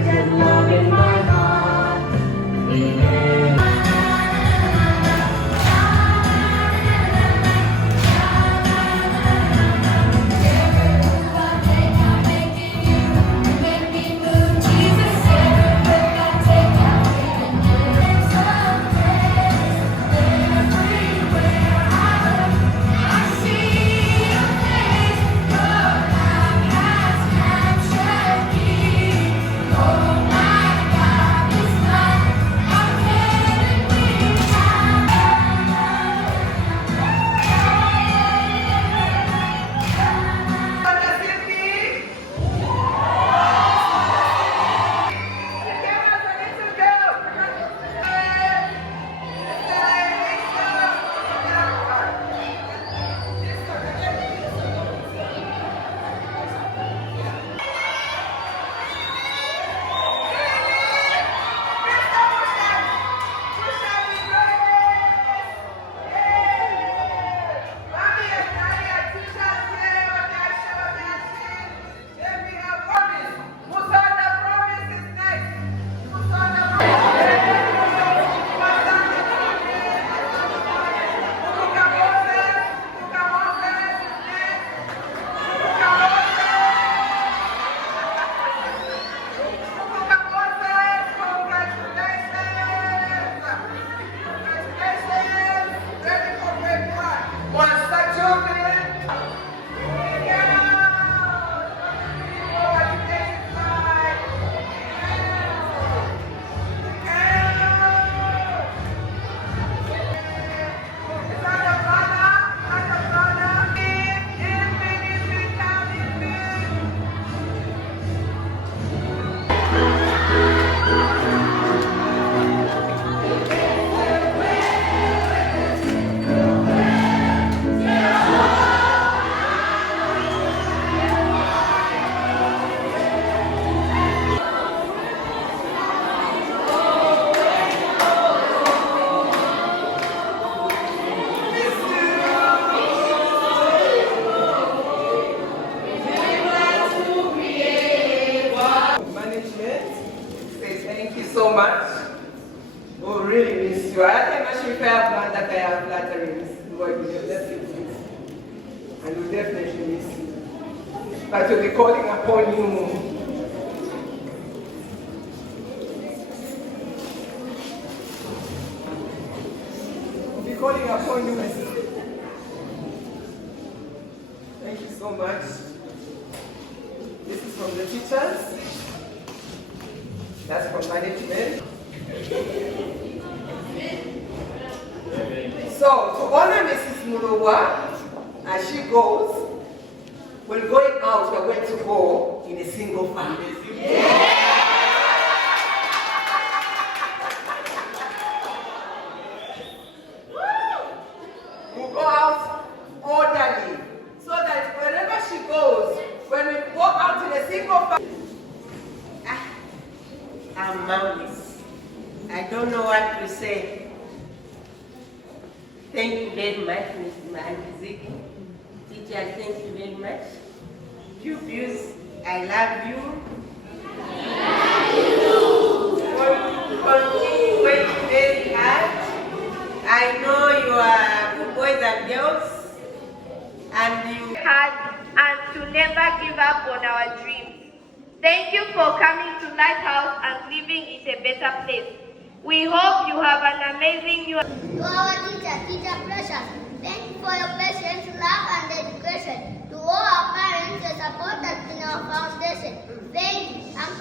courage and love in my heart. Yeah. So much. Oh, really miss you. I think I should have that I have flatteries. Lord, you definitely miss you. And we definitely miss you. But we'll be calling upon you. We'll be calling upon you, Mrs. Thank you so much. This is from the teachers. That's from management. So, to honor Mrs. Mulubwa, as she goes, we're going out, we're going to go in a single family. Yeah. We'll go out orderly, so that wherever she goes, when we go out in a single family, I'm mouthless. I don't know what to say. Thank you very much, Mr. Auntie. Teacher, thank you very much. Pupils, I love you. Continue working very hard. I know you are good boys and girls, and you hard and to never give up on our dreams. Thank you for coming to Lighthouse and leaving it a better place. We hope you have an amazing year. To our Teacher Precious, thank you for your patience, love and education. To all our parents, the support that's in our foundation. Thank you. I'm